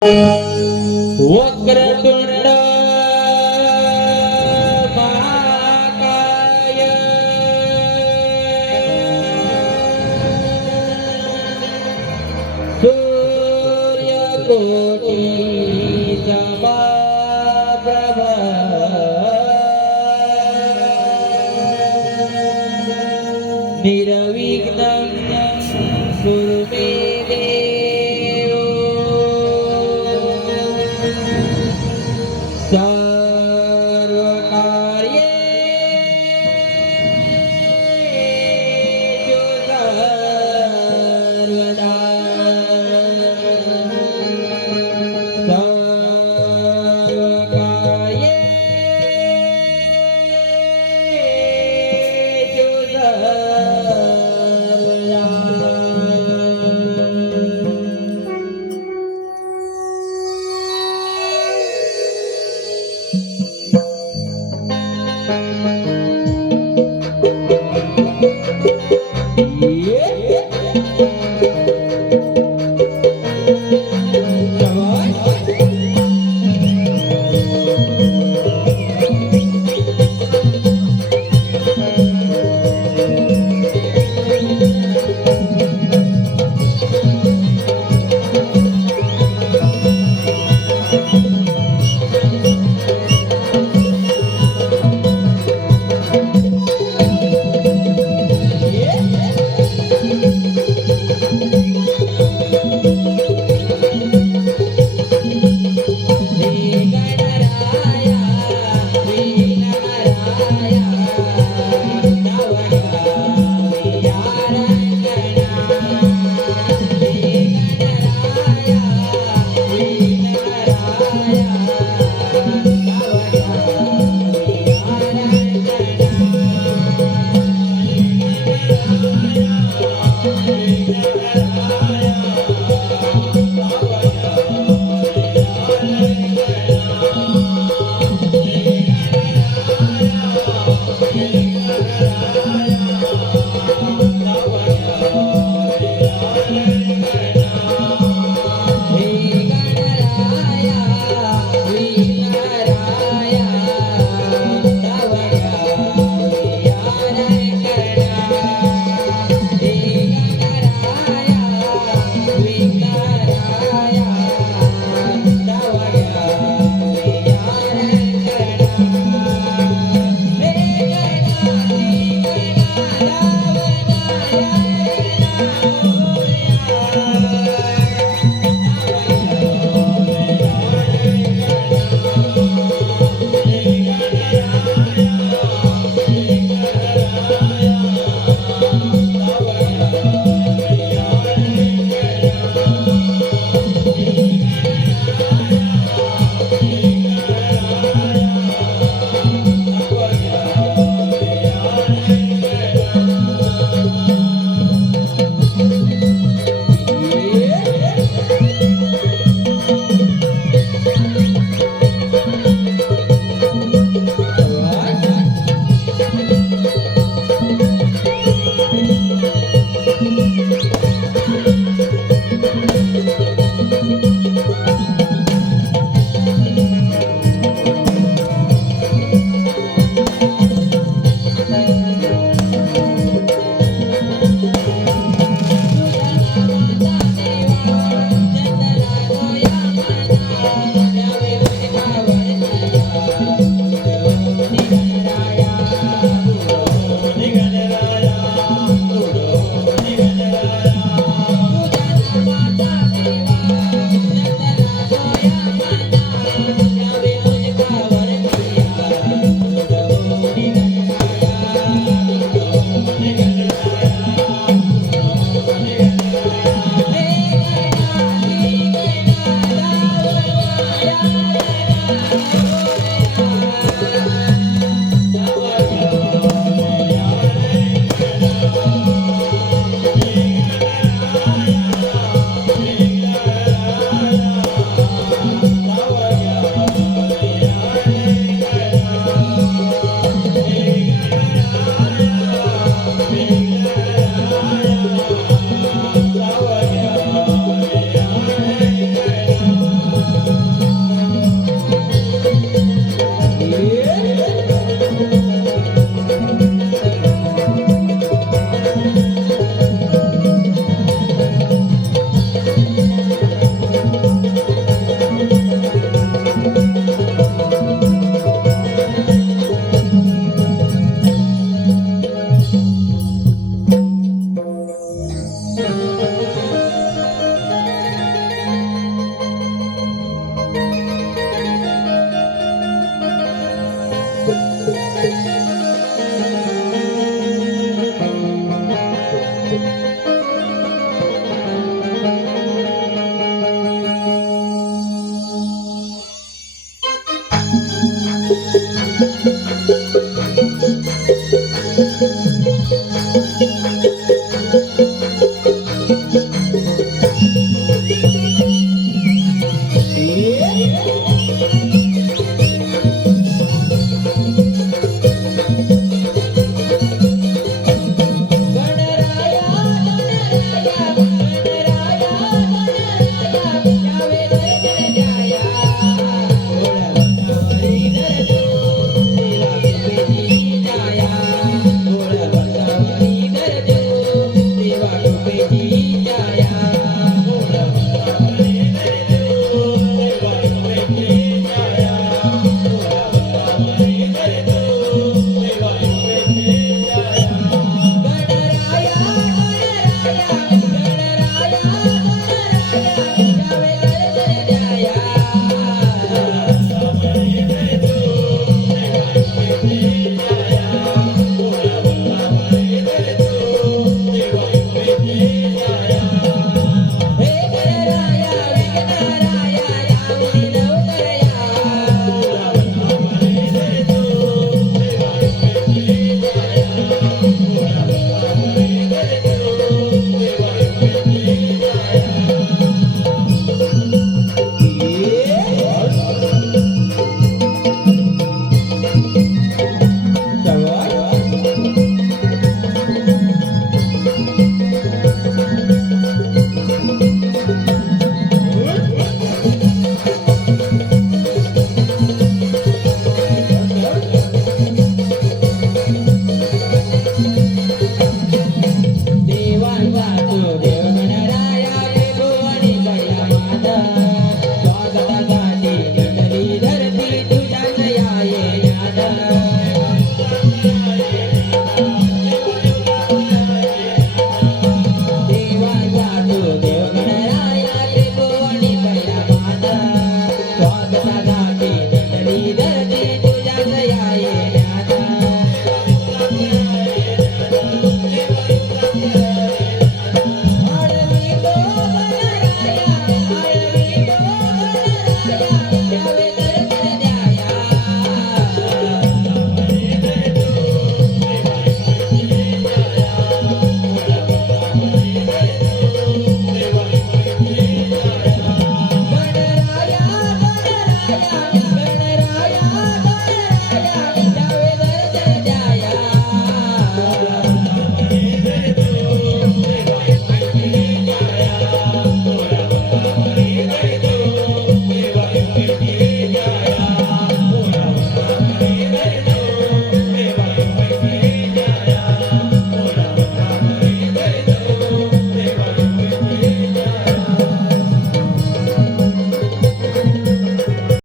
What brand do?